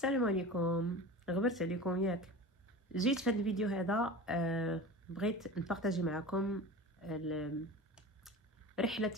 السلام عليكم. غبرت عليكم ياك. جيت في هذا الفيديو هذا بغيت نبارطاجي معكم رحله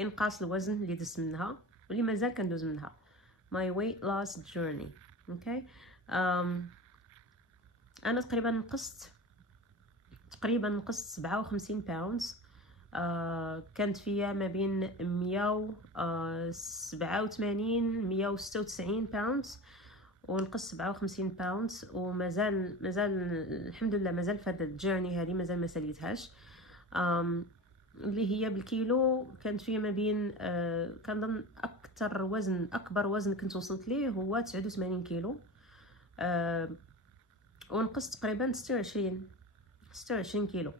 انقاص الوزن اللي دزت منها واللي مازال كندوز منها. my weight loss journey. اوكي. انا تقريبا نقصت 57 باوندز. كانت فيا ما بين 187 196 باوندز، ونقص 57 باوندز، ومازال الحمد لله مازال في هذا الجيرني هذه، مازال ما ساليتهاش. اللي هي بالكيلو كانت فيها ما بين كنظن اكبر وزن كنت وصلت ليه هو 89 كيلو. ونقصت تقريبا 26 كيلو.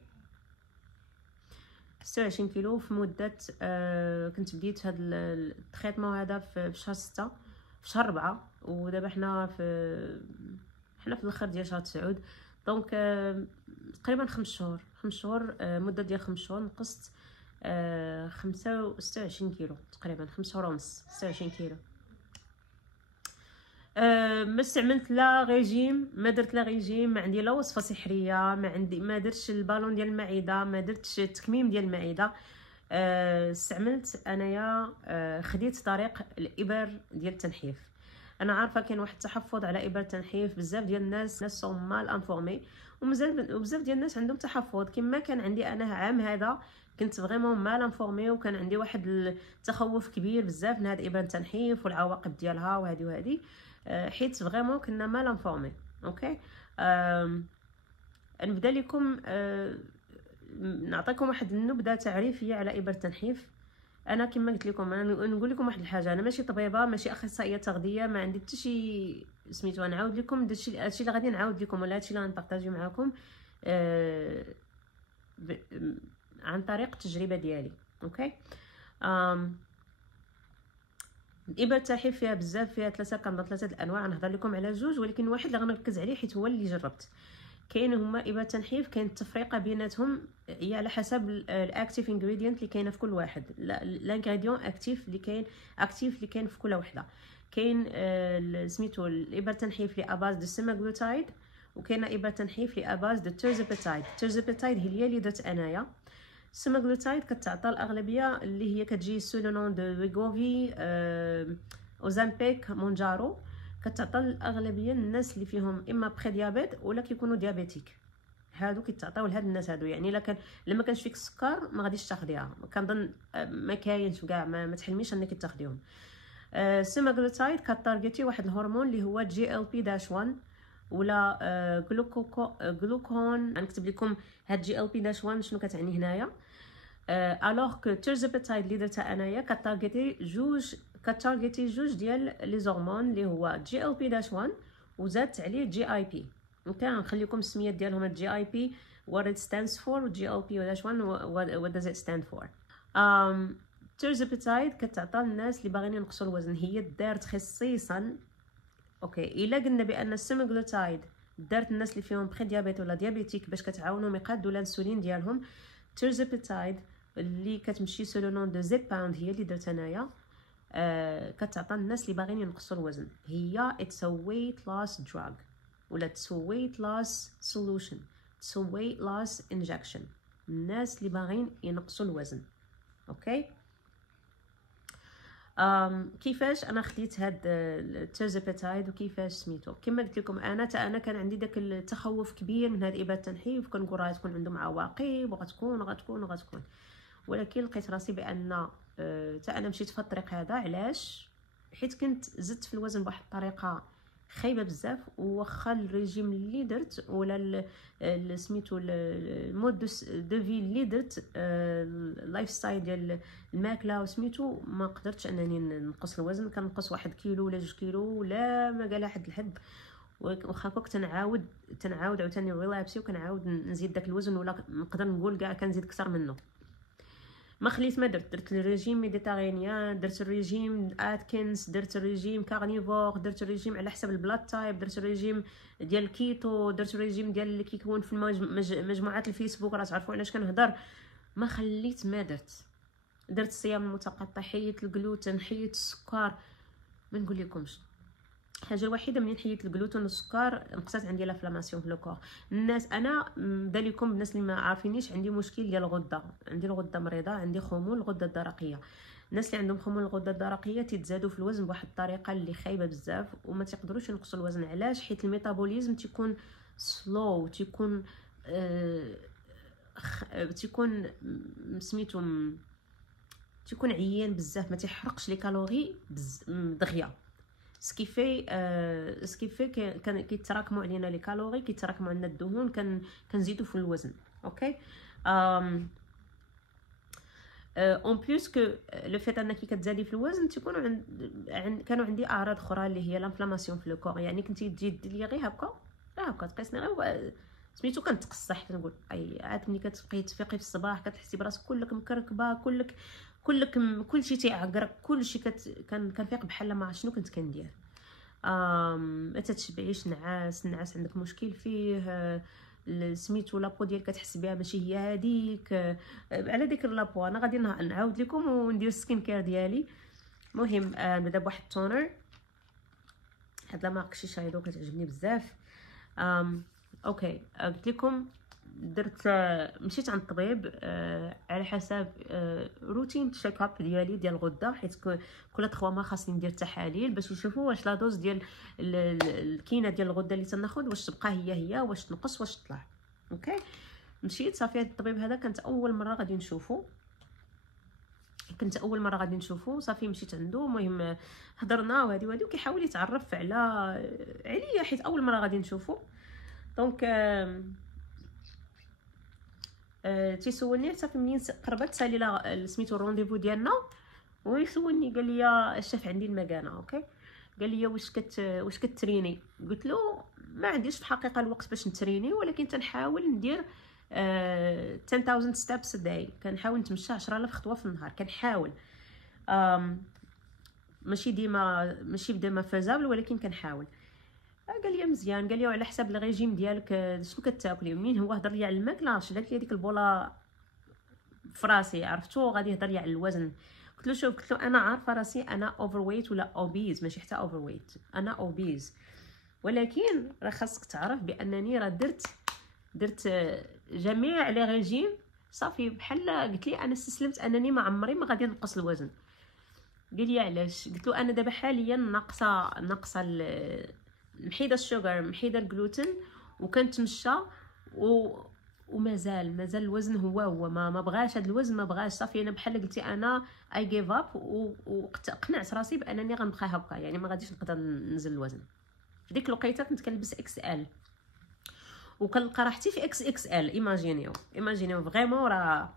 26 كيلو في مده كنت بديت هذا التريتمون هذا في شهر 6 في شهر 4، ودابا حنا في الاخر ديال شهر 9. دونك تقريبا 5 شهور مده ديال 5 شهور نقصت 25 كيلو تقريبا، 5 شهور ونص 26 كيلو. ما استعملت لا ريجيم، ما درت لا ريجيم، ما عندي لا وصفه سحريه، ما درتش البالون ديال المعده، ما درتش التكميم ديال المعده. استعملت انايا خديت طريق الابر ديال التنحيف. انا عارفه كاين واحد التحفظ على ابر التنحيف، بزاف ديال الناس سون مال انفورمي، وبزاف ديال الناس عندهم تحفظ كما كان عندي انا عام هذا. كنت فريمون مال انفورمي، وكان عندي واحد التخوف كبير بزاف من هاد ابر التنحيف والعواقب ديالها وهذه حيت فريمون كنا مال انفورمي. اوكي. نبدا لكم نعطيكم واحد النبذه تعريفيه على ابر التنحيف. انا كما قلت لكم، انا نقول لكم واحد الحاجه، انا ماشي طبيبه، ماشي اخصائيه تغذيه، ما عندي حتى شي سميتو نعاود لكم هادشي اللي غادي نعاود لكم، ولا هادشي اللي غنبارطاجي معكم عن طريق التجربه ديالي. اوكي. الابر التنحيف فيها بزاف، فيها ثلاثه الانواع. نهضر لكم على جوج، ولكن واحد اللي غنركز عليه حيت هو اللي جربت. كاين هما ابر التنحيف، كاين التفرقه بيناتهم هي على حسب الاكتيف انغريدينت اللي كاينه في كل واحد، الانغريديون اكتيف اللي كاين في كل وحده. كاين سميتو الابر التنحيف لي اباز دو سيماغلوتايد، وكاينه ابر التنحيف لي اباز دو تيرزابيتايد. التيرزابيتايد هي اللي درت انايا. السيماغلوتايد كتعطى الاغلبيه اللي هي كتجي سو لو نون دو ويغوفي، اوزامبيك، مونجارو. كتعطى الاغلبيه الناس اللي فيهم اما بري ديابيت ولا كيكونوا ديابيتيك، هادو كيتعطاو لهاد الناس هادو. يعني لما كانش فيك السكر ما غاديش تاخديها، كنظن ما كاينش كاع، ما تحلميش انك تاخديهم. السيماغلوتايد كتارجيتي واحد الهرمون اللي هو GLP-1 ولا جلوكون. غنكتب لكم هاد GLP-1 شنو كتعني هنايا. الوغ كو تيرزابيتايد اللي درتها انايا كتارجيتي جوج ديال لي زورمون اللي هو GLP-1 وزادت عليه GIP. اوكي. غنخليكم السميات ديالهم GIP what it stands for، و GLP-1 what does it stand for. تيرزابيتايد كتعطى للناس اللي باغيين ينقصوا الوزن، هي دارت خصيصا. اوكي. الا قلنا بان السيماغلوتايد دارت الناس اللي فيهم بري ديابيت ولا ديابيتيك باش كتعاونهم يقادوا الانسولين ديالهم، تيرزابيتايد اللي كتمشي سولو نون دو زيب باوند هي اللي درت انايا. كتعطى الناس اللي باغيين ينقصوا الوزن. هي اتس ا ويت لوس دراج، ولا اتس ا ويت لوس سولوشن، اتس ا ويت لوس انجكشن، الناس اللي باغيين ينقصوا الوزن. اوكي. كيفاش انا خديت هاد التيرزابيتايد وكيفاش سميتو؟ كما قلت لكم انا كان عندي داك التخوف كبير من هاد ابر التنحيف، وكنقول راه تكون عندهم عواقب وغتكون، ولكن لقيت راسي بان انا مشيت في الطريق هذا. علاش؟ حيت كنت زدت في الوزن بواحد الطريقه خايبه بزاف، وواخا الريجيم اللي درت ولا سميتو المود دو في اللي درت، اللايف ستايل ديال الماكله وسميتو، ما قدرتش انني نقص الوزن. كنقص 1 كيلو ولا 2 كيلو ولا ما قال حد الحد، واخا كنت تنعاود عاوتاني ريلابسي وكنعاود نزيد داك الوزن، ولا نقدر نقول كاع كنزيد اكثر منه. ما خليت ما درت الريجيم ميديتيرانيان، درت الريجيم اتكنز، درت الريجيم كارنيفور، درت الريجيم على حسب البلاد تايب، درت الريجيم ديال الكيتو، درت الريجيم ديال اللي كيكون في مجموعات الفيسبوك، راه تعرفوا علاش كنهضر. ما خليت ما درت الصيام المتقطع، حيت الجلوتين، حيت السكر، ما نقول لكمش. الحاجه الوحيده منين حيدت الجلوتين والسكر نقصت عندي لافلاماسيون في لو كور. الناس انا داليكم الناس اللي ما عارفينيش عندي مشكل ديال الغده، عندي الغده مريضه، عندي خمول الغده الدرقيه. الناس اللي عندهم خمول الغده الدرقيه تيتزادوا في الوزن بواحد الطريقه اللي خايبه بزاف وما تقدروش ينقصوا الوزن. علاش؟ حيت الميتابوليزم تيكون سلو، تيكون تيكون سميتو تيكون عيان بزاف، ما تيحرقش لي كالوري دغيا. سكيفي كان كيتراكموا علينا لي كالوري، كيتراكموا عندنا الدهون، كنزيدوا في الوزن. اوكي اون بليس كو لو فيت انك كتزادي في الوزن تيكونوا كانوا عندي اعراض اخرى اللي هي لانفلاماسيون في لو كور. يعني كنتي تجي دير غير هكا تقيسني غير سميتو كنتقصح كنقول اي عاد ملي كتبقاي تفيقي في الصباح كتحسي براسك كلك مكركبه، كلك كلشي تيعقرك، كلشي كنفيق بحال ما عرفت شنو كنت كندير. ما تتشبعيش، نعاس عندك مشكل فيه، سميتو لابو ديالك كتحس بها ماشي هي هذيك. على ذكر لابو انا غادي نعاود لكم وندير سكين كير ديالي. المهم نبدا بواحد التونر، هاد لا مارك شيشايدو كتعجبني بزاف. اوكي قلت لكم درت مشيت عند الطبيب على حسب روتين تشيك اب ديالي ديال الغده، حيت كل 3 موا خاصني ندير تحاليل باش يشوفوا واش لا دوز ديال الكينه ديال الغده اللي تناخذ واش تبقى هي واش تنقص واش تطلع. اوكي مشيت صافي. هاد الطبيب هذا كانت اول مره غادي نشوفو، صافي مشيت عنده. المهم هضرنا وهادي وكيحاول يتعرف عليا حيت اول مره غادي نشوفو. دونك تيسولني صافي منين قربت سالي سميتو الرونديفو ديالنا، ويسولني قال لي شاف عندي المكانه. اوكي قال لي واش كتريني؟ قلت له ما عنديش في الحقيقه الوقت باش نتريني، ولكن تنحاول ندير 10000 ستابس داي، كنحاول نتمشى 10000 خطوه في النهار، كنحاول ماشي ديما فازابل ولكن كنحاول. قال لي مزيان، قال لي على حساب الريجيم ديالك شنو كتاكلي. منين هو هضر لي على الماكله شدات لي ديك البوله في راسي، عرفتو غادي يهضر لي على الوزن. قلت له شوف، قلت له انا عارفه راسي انا اوفر ويت ولا اوبيز، ماشي حتى اوفر ويت، انا اوبيز، ولكن راه خاصك تعرف بانني راه درت جميع لي ريجيم صافي. بحال قلت لي انا استسلمت انني ما عمري ما غادي نقص الوزن. قال لي علاش؟ قلت له انا دابا حاليا ناقصه محيده الشوغر، محيده الجلوتين، وكنتمشى ومازال الوزن هو ما بغاش هذا الوزن، ما بغاش. صافي انا بحال قلتي انا اي جيف اب، وقنعت راسي بانني غنبقى هكا، يعني ما غاديش نقدر ننزل الوزن. في ديك الوقيته كنت كنلبس اكس ال وكنلقى راحتي في اكس اكس ال. ايماجينيو فريمون راه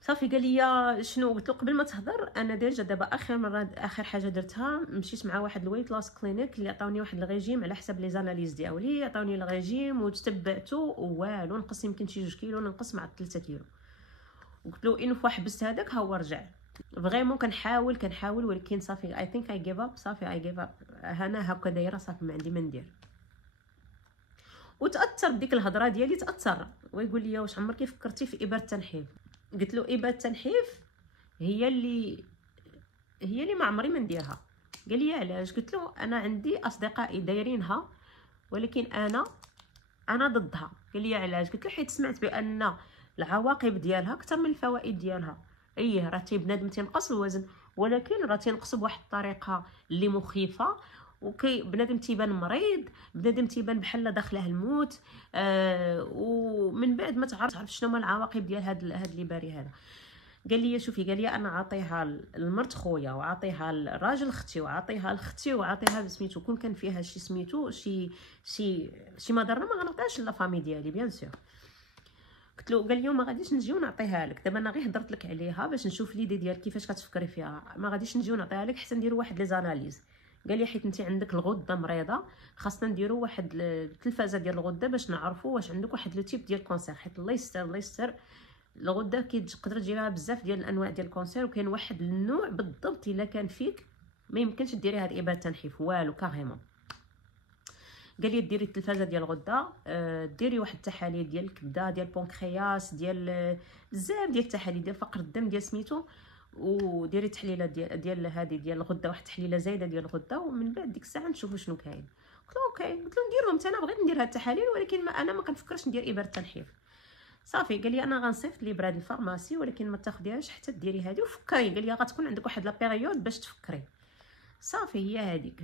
صافي. قال لي شنو؟ قلت له قبل ما تهضر انا ديجا دابا اخر حاجه درتها مشيت مع واحد الويت لاس كلينيك اللي عطاوني واحد الريجيم على حسب لي زاناليز ديالي، عطاوني الريجيم وتتبعته والو، نقص يمكن شي 2 كيلو، نقص مع 3 كيلو. قلت له ان فوا حبست هذاك ها هو رجع. فريمون كنحاول ولكن صافي اي ثينك اي جيف اب، صافي اي جيف اب، انا هكا دايره صافي ما عندي ما ندير. وتاثر بديك الهضره ديالي، تاثر ويقول لي واش عمرك فكرتي في ابره التنحيف؟ قلت له ابره التنحيف هي اللي ما عمري ما نديرها. قال لي علاش؟ قلت له انا عندي اصدقائي دايرينها ولكن انا ضدها. قال لي علاش؟ قلت له حيت سمعت بان العواقب ديالها اكثر من الفوائد ديالها. ايه راه بنادم تينقص الوزن ولكن راه تينقص بواحد الطريقه اللي مخيفه، بنادم تيبان مريض، بنادم تيبان بحال داخله الموت، ومن بعد ما تعرف شنو هما العواقب ديال هاد اللي باري هذا. قال لي شوفي، قال لي انا عاطيها لمرت خويا وعاطيها لراجل اختي وعاطيها لاختي وعاطيها سميتو كون كان فيها شي سميتو شي مضره ما غنعطيهاش لا فامي ديالي بيان سور. قلت له، قال لي ما غاديش نجيو نعطيها لك دابا، انا غير هضرت لك عليها باش نشوف ليدي ديالك كيفاش كتفكري فيها، ما غاديش نجيو نعطيها لك حتى نديروا واحد لي زاناليز. قال لي حيت انت عندك الغده مريضه، خاصنا نديروا واحد التلفازه ديال الغده باش نعرفوا واش عندك واحد لو تيب ديال كونسير، حيت الله يستر الغده كيقدر تجي لها بزاف ديال الانواع ديال الكونسير، وكاين واحد النوع بالضبط الا كان فيك ما يمكنش ديري هاد ابره التنحيف والو كاريمون. قال لي ديري التلفازه ديال الغده، ديري واحد التحاليل ديال الكبده، ديال البنكرياس، ديال بزاف ديال التحاليل ديال فقر الدم، ديال سميتو، وديري تحليله ديال هذه ديال الغده، واحد التحليله زايده ديال الغده، ومن بعد ديك الساعه نشوفوا شنو كاين. قلت له اوكي، قلت له نديرهم حتى انا، بغيت ندير هاد التحاليل ولكن انا ما كنفكرش ندير ابره التنحيف. صافي قال لي انا غنصيفط لي براد الفارماسي ولكن ما تاخديهاش حتى ديري هذه وفكري. قال لي غتكون عندك واحد لا بيريود باش تفكري. صافي هي هذيك.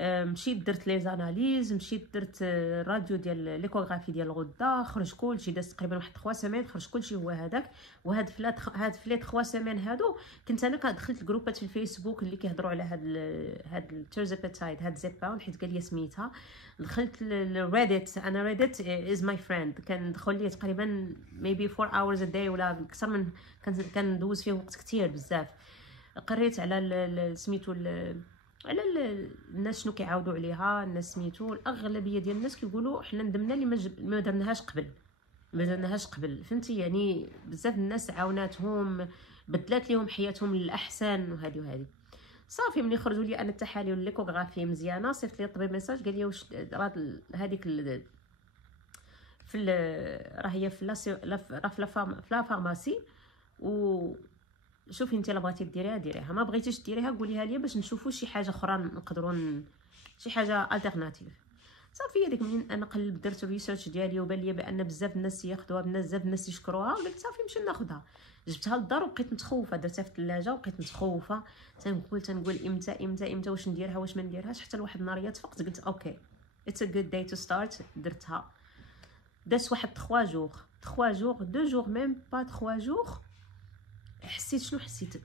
مشيت درت لي زاناليز، مشيت درت راديو ديال ليكوغرافي ديال الغده، خرج كلشي، داز تقريبا واحد 3 سيمين خرج كلشي هو هذاك. وهاد في لي 3 سيمين هادو كنت انا كدخلت الجروبات في الفيسبوك اللي كيهضروا على هاد التيرزابيتايد، هاد زيباون، حيت قال لي سميتها. دخلت للريديت، انا ريديت از ماي فريند، كندخل ليه تقريبا ميبي 4 hours a day ولا اكثر من، كندوز فيه وقت كثير بزاف. قريت على سميتو على الناس شنو كيعاودوا عليها، الناس سميتو الاغلبيه ديال الناس كيقولوا حنا ندمنا اللي ما درناهاش قبل، فهمتي؟ يعني بزاف الناس عاوناتهم، بدلات ليهم حياتهم للاحسن وهذه. صافي ملي خرجوا لي انا التحاليل الليكوغرافي مزيانه، صيفط لي الطبيب ميساج قال لي واش هذيك في راه هي في لا فارماسي، و شوفي انت الا بغيتي ديريها، ما بغيتيش ديريها قوليها لي باش نشوفوا شي حاجه اخرى نقدروا شي حاجه التيرناتيف. صافي هذيك منين انا قلبت درت الريسيرش ديالي وبان لي بان بزاف الناس ياخذوها، بزاف الناس يشكروها، قلت صافي نمشي ناخذها. جبتها للدار وبقيت متخوفه، درتها في الثلاجه وبقيت متخوفه، تنقول امتى واش نديرها واش ما نديرهاش، حتى لواحد النهار تفقت قلت اوكي اتس ا جود داي تو ستارت. درتها، داز واحد 3 جوغ 2 جوغ ميم با 3 جوغ، حسيت شنو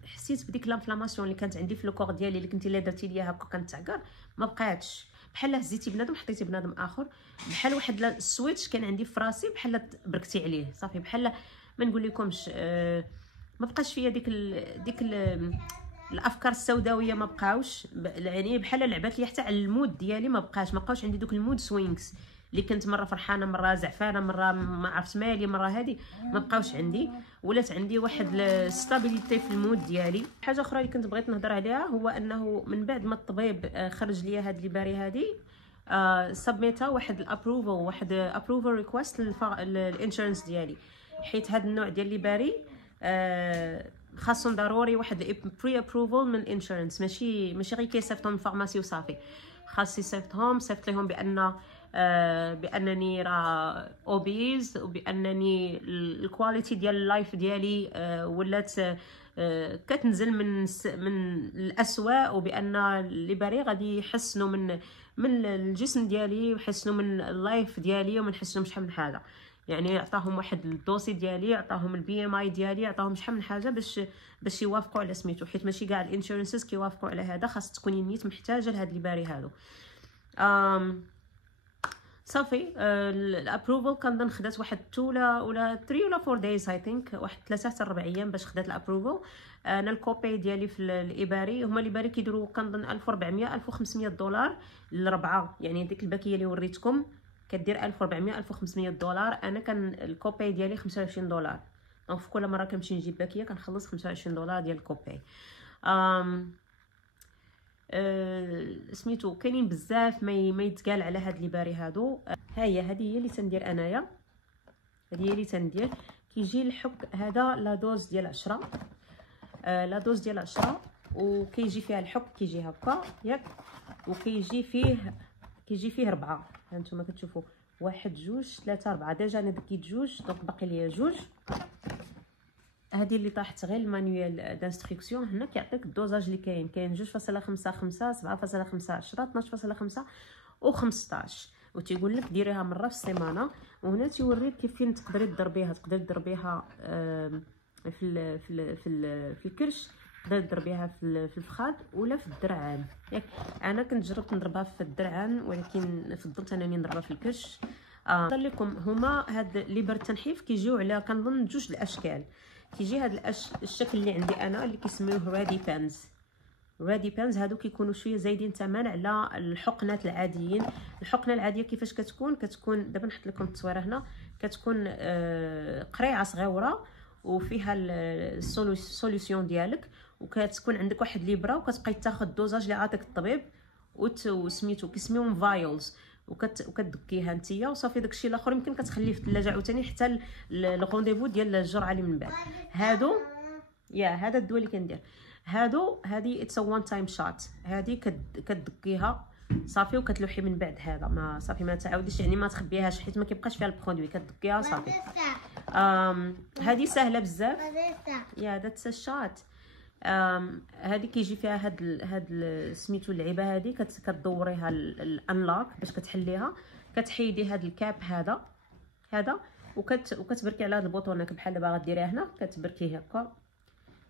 حسيت بديك لانفلاماسيون اللي كانت عندي في الكور ديالي، اللي كنتي الا درتي ليا هكا كنتعكر ما بقاتش، بحال هزيتي بنادم حطيتي بنادم اخر، بحال واحد السويتش كان عندي في راسي بحال بركتي عليه. صافي بحال ما نقول لكمش ما بقاش فيا ديك الافكار السوداويه، ما بقاوش، يعني بحال لعبات لي حتى على المود ديالي، ما بقاوش عندي دوك المود سوينغز اللي كنت مره فرحانه مره زعفانه مره ما عرفت مالي مره هذه، ما بقاوش عندي. ولات عندي واحد الستابيليتي في المود ديالي. حاجه اخرى اللي كنت بغيت نهضر عليها هو انه من بعد ما الطبيب خرج ليا هاد لي باري هذه، سبميتا واحد الابروفال ريكويست للانشورنس ديالي، حيت هاد النوع ديال لي باري خاصهم ضروري واحد بري ابروفال من الانشورنس، ماشي غير كيصيفطهم الفارماسي وصافي، خاص يصيفطهم، صيفط لهم بانني راه اوبيز، وبانني الكواليتي ديال اللايف ديالي ولات كتنزل من الاسواء، وبان لي باري غادي يحسنوا من الجسم ديالي، ويحسنوا من اللايف ديالي، وما نحسنوا شحال من حاجه. يعني عطاهم واحد الدوسي ديالي، عطاهم البي ام اي ديالي، عطاهم شحال من حاجه باش يوافقوا على سميتو، حيت ماشي كاع الانشورنسز كيوافقوا على هذا، خاص تكوني نيت محتاجه لهاد لي باري هادو. صافي الابروفال كنظن خدات واحد 2 ولا 3 ولا 4 دايز اي ثينك، واحد 3 حتى 4 ايام باش خدات الابروفال. انا الكوبي ديالي في الاباري، هما الاباري كيديروا كنظن 1400 1500 دولار للربعه، يعني ديك الباكيه اللي وريتكم كدير 1400 1500 دولار، انا كان الكوبي ديالي 25 دولار، دونك في كل مره كنمشي نجيب باكيه كنخلص 25 دولار ديال الكوبي. سميتو كاينين بزاف ما يتقال على هاد لي باري هادو. هذه هي اللي تندير انايا، هذه هي اللي تندير. كيجي الحك هذا لا دوز ديال 10، لا دوز ديال 10، وكيجي فيها الحك كيجي هكا ياك، وكيجي فيه 4. هانتوما كتشوفوا 1 2 3 4، ديجا انا دكيت 2 دونك باقي ليا 2. هذه اللي طاحت غير المانيوال دانستركسيون، هنا كيعطيك الدوزاج اللي كاين 2.55 7.5 10 12.5 و15، وتيقول لك ديريها مره في السيمانه. وهنا تيوريك كيف فين تقدري تضربيها في الكرش، تقدري تضربيها في الفخاد ولا في الدرعان ياك. انا كنت جربت نضربها في الدرعان ولكن فضلت انني نضربها في الكرش. نقول لكم هما هاد لي بر التنحيف كيجيو على كنظن 2 الاشكال. كيجي هذا الشكل اللي عندي انا اللي كيسميوه رادي بانز، هادو كيكونوا شويه زايدين ثمن على الحقنات العاديين. الحقنه العاديه كيفاش كتكون دابا نحط لكم التصويره هنا، كتكون قريعه صغيره وفيها السوليوشن ديالك، وكتكون عندك واحد ليبره، وكتبقاي تاخذ الدوزاج اللي عاطيك الطبيب وسميتو كيسميوهم فايلز، وكتدكيها نتيا وصافي. داكشي الاخر يمكن كتخليه في الثلاجه عاوتاني حتى الغونديفو ديال الجرعه اللي من بعد. هادو هذا الدواء اللي كندير هادي اتس وان تايم شوت. هادي كتدكيها صافي وكتلوحي من بعد. هذا ما صافي ما تعاوديش يعني ما تخبيهاش حيت ما كيبقاش فيها البرودوي، كتدكيها صافي. هذه سهله بزاف. ذاتس الشات. هذه كيجي فيها هاد سميتو اللعيبه هذه كتدوريها الانلاك باش كتحليها. كتحيدي هاد الكاب هذا وكتبركي على هاد البوطونك بحال دابا غديريها هنا، كتبركيه هكا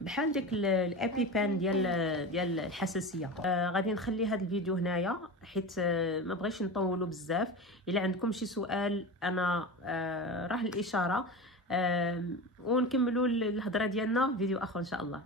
بحال ديك الابي بان ديال الحساسيه. غادي نخلي هذا الفيديو هنايا حيت ما بغيتش نطولوا بزاف. الا عندكم شي سؤال انا راه الاشاره، ونكملوا الهضره ديالنا في فيديو اخر ان شاء الله.